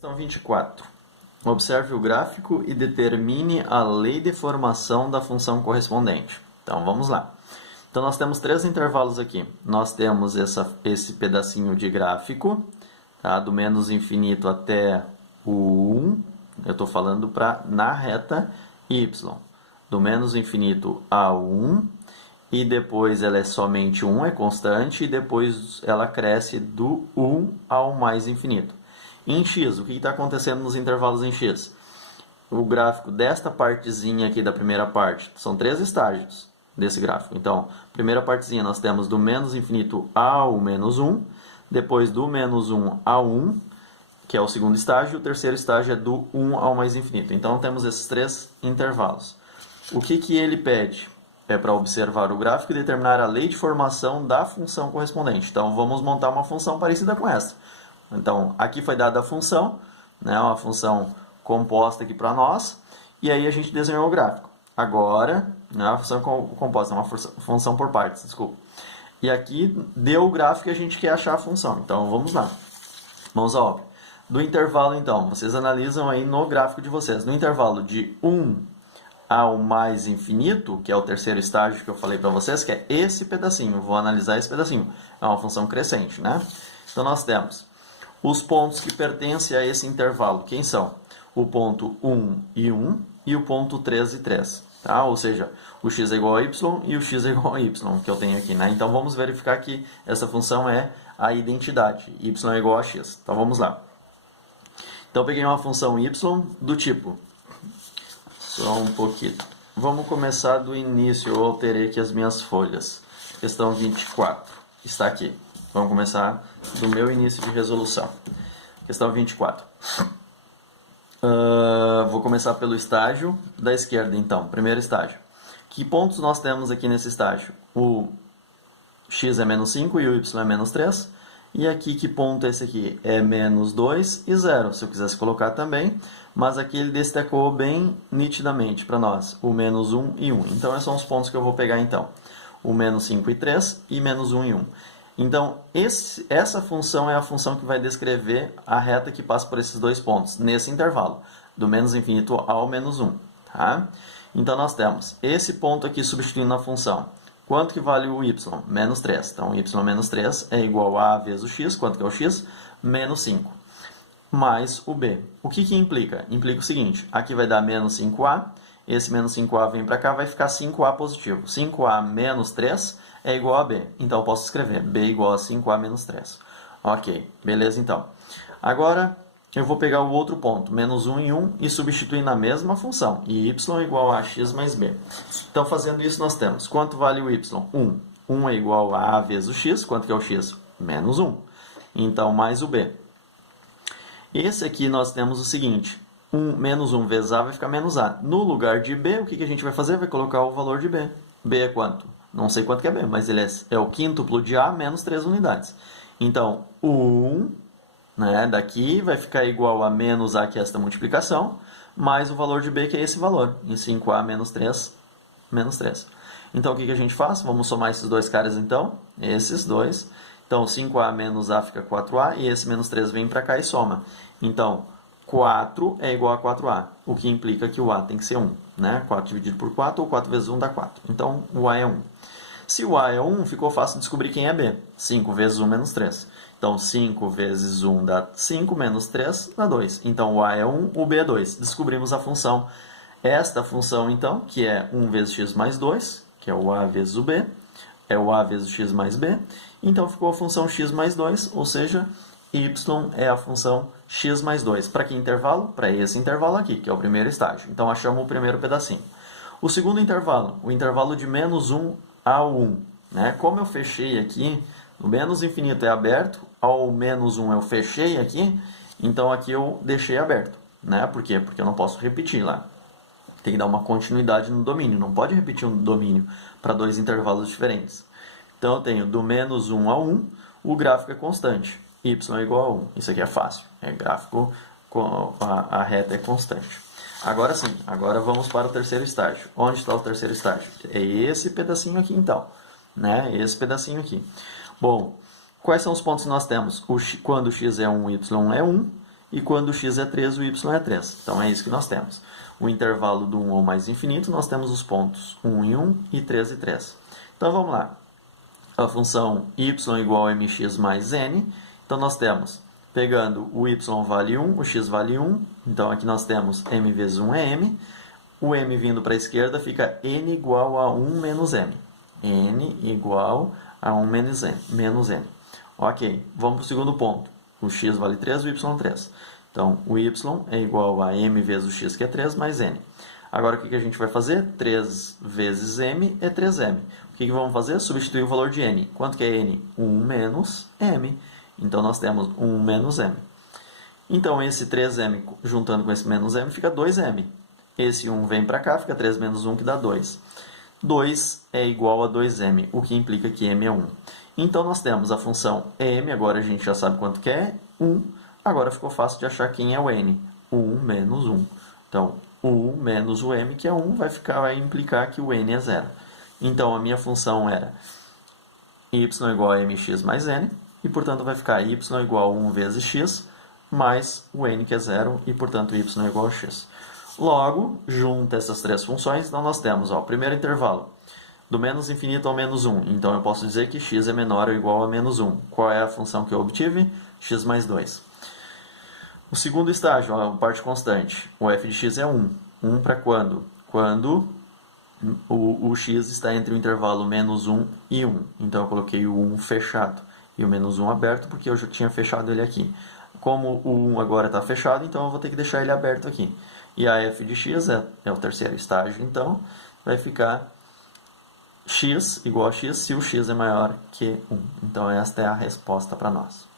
Questão 24. Observe o gráfico e determine a lei de formação da função correspondente. Então, vamos lá. Então, nós temos três intervalos aqui. Nós temos esse pedacinho de gráfico, tá? Do menos infinito até o 1. Eu estou falando na reta y. Do menos infinito a 1. E depois ela é somente 1, é constante. E depois ela cresce do 1 ao mais infinito. Em x, o que está acontecendo nos intervalos em x? O gráfico desta partezinha aqui da primeira parte, são três estágios desse gráfico. Então, primeira partezinha nós temos do menos infinito ao menos 1, depois do menos 1 ao 1, que é o segundo estágio, o terceiro estágio é do 1 ao mais infinito. Então, temos esses três intervalos. O que ele pede? É para observar o gráfico e determinar a lei de formação da função correspondente. Então, vamos montar uma função parecida com essa. Então, aqui foi dada a função, né, uma função composta aqui para nós, e aí a gente desenhou o gráfico. Agora, não é uma função composta, é uma função por partes, desculpa. E aqui deu o gráfico e a gente quer achar a função. Então, vamos lá. Mãos à obra. Do intervalo, então, vocês analisam aí no gráfico de vocês. No intervalo de 1 ao mais infinito, que é o terceiro estágio que eu falei para vocês, que é esse pedacinho. Vou analisar esse pedacinho. É uma função crescente, né? Então, nós temos os pontos que pertencem a esse intervalo. Quem são? O ponto 1 e 1 e o ponto 3 e 3. Tá? Ou seja, o x é igual a y e o x é igual a y, que eu tenho aqui. Né? Então, vamos verificar que essa função é a identidade. Y é igual a x. Então, vamos lá. Então, eu peguei uma função y do tipo... Só um pouquinho. Vamos começar do início. Eu alterei aqui as minhas folhas. Questão 24. Está aqui. Vamos começar do meu início de resolução. Questão 24. Vou começar pelo estágio da esquerda, então. Primeiro estágio. Que pontos nós temos aqui nesse estágio? O x é menos 5 e o y é menos 3. E aqui, que ponto é esse aqui? É menos 2 e 0, se eu quisesse colocar também. Mas aqui ele destacou bem nitidamente para nós. O menos 1 e 1. Então, esses são os pontos que eu vou pegar, então. O menos 5 e 3 e menos 1 e 1. Então, essa função é a função que vai descrever a reta que passa por esses dois pontos, nesse intervalo, do menos infinito ao menos 1. Tá? Então, nós temos esse ponto aqui substituindo a função. Quanto que vale o y? Menos 3. Então, y menos 3 é igual a vezes o x. Quanto que é o x? Menos 5. Mais o b. O que implica? Implica o seguinte, aqui vai dar menos 5a, esse menos 5a vem para cá, vai ficar 5a positivo. 5a menos 3 é igual a b. Então, eu posso escrever b igual a 5a menos 3. Ok, beleza então. Agora, eu vou pegar o outro ponto, menos 1 e 1, e substituir na mesma função. E y é igual a x mais b. Então, fazendo isso, nós temos, quanto vale o y? 1. 1 é igual a a vezes o x. Quanto que é o x? Menos 1. Então, mais o b. Esse aqui nós temos o seguinte, menos 1 vezes a vai ficar menos a. No lugar de b, o que a gente vai fazer? Vai colocar o valor de b. b é quanto? Não sei quanto que é b, mas ele é o quíntuplo de a menos 3 unidades. Então, 1, né, daqui vai ficar igual a menos a, que é esta multiplicação, mais o valor de b, que é esse valor, em 5a menos 3, menos 3. Então, o que a gente faz? Vamos somar esses dois caras, então, esses dois. Então, 5a menos a fica 4a, e esse menos 3 vem para cá e soma. Então, 4 é igual a 4a, o que implica que o a tem que ser 1. Né? 4 dividido por 4, ou 4 vezes 1 dá 4. Então, o a é 1. Se o a é 1, ficou fácil descobrir quem é b. 5 vezes 1 menos 3. Então, 5 vezes 1 dá 5, menos 3 dá 2. Então, o a é 1, o b é 2. Descobrimos a função. Esta função, então, que é 1 vezes x mais 2, que é o a vezes o b, é o a vezes o x mais b. Então, ficou a função x mais 2, ou seja, y é a função x mais 2. Para que intervalo? Para esse intervalo aqui, que é o primeiro estágio. Então, achamos o primeiro pedacinho. O segundo intervalo, o intervalo de menos 1 ao 1. Né? Como eu fechei aqui, o menos infinito é aberto, ao menos 1 eu fechei aqui, então aqui eu deixei aberto. Né? Por quê? Porque eu não posso repetir lá. Tem que dar uma continuidade no domínio, não pode repetir um domínio para dois intervalos diferentes. Então, eu tenho do menos 1 a 1, o gráfico é constante. Y é igual a 1. Isso aqui é fácil. É gráfico, a reta é constante. Agora sim, agora vamos para o terceiro estágio. Onde está o terceiro estágio? É esse pedacinho aqui, então. Né? Esse pedacinho aqui. Bom, quais são os pontos que nós temos? Quando x é 1, y é 1. e quando o x é 3, o y é 3. Então é isso que nós temos. O intervalo do 1 ao mais infinito, nós temos os pontos 1 e 1 e 3 e 3. Então vamos lá. A função y igual a mx mais n. Então nós temos, pegando o y vale 1, o x vale 1. Então aqui nós temos m vezes 1 é m. O m vindo para a esquerda fica n igual a 1 menos m. N igual a 1 menos n. Ok, vamos para o segundo ponto. O x vale 3, o y 3. Então, o y é igual a m vezes o x, que é 3, mais n. Agora, o que a gente vai fazer? 3 vezes m é 3m. O que vamos fazer? Substituir o valor de n. Quanto que é n? 1 menos m. Então, nós temos 1 menos m. Então, esse 3m juntando com esse menos m fica 2m. Esse 1 vem para cá, fica 3 menos 1, que dá 2. 2 é igual a 2m, o que implica que m é 1. Então, nós temos a função m, agora a gente já sabe quanto que é, 1. Agora ficou fácil de achar quem é o n. 1 menos 1. Então, 1 menos o m, que é 1, vai implicar que o n é 0. Então, a minha função era y igual a mx mais n, e, portanto, vai ficar y igual a 1 vezes x, mais o n, que é 0, e, portanto, y igual a x. Logo, junta essas três funções, então nós temos o primeiro intervalo, do menos infinito ao menos 1. Então, eu posso dizer que x é menor ou igual a menos 1. Qual é a função que eu obtive? X mais 2. O segundo estágio, a parte constante. O f de x é 1. 1 para quando? Quando o x está entre o intervalo menos 1 e 1. Então, eu coloquei o 1 fechado e o menos 1 aberto, porque eu já tinha fechado ele aqui. Como o 1 agora está fechado, então eu vou ter que deixar ele aberto aqui. E a f de x é o terceiro estágio, então vai ficar x igual a x se o x é maior que 1. Então esta é a resposta para nós.